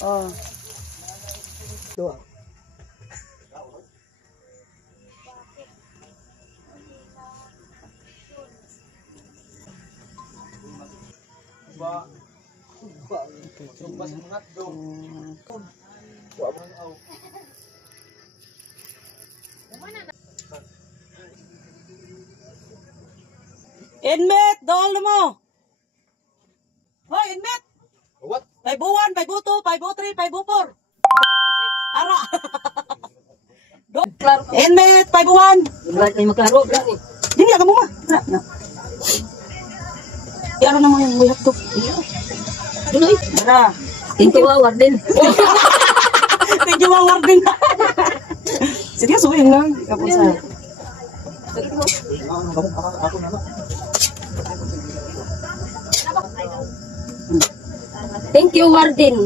Oh. Dua. Inmate, dool na mo. Hoy, inmate. What? 501, 502, 503, 504. Ara. Inmate, 501. Wala tayo maklaro. Hindi ka mo ma. Ano naman yung buyak to? Tuloy. Ara. Thank you, Warden. Thank you, Warden. Sige, suwing lang. Kapag sa... Ako na lang. Thank you, Warden.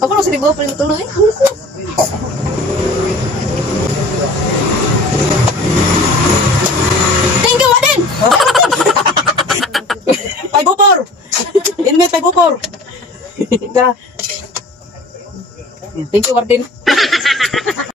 Ako lang sa libo pa rin tuloy. Thank you, Warden. 504. Inmate, 504. Thank you, Warden.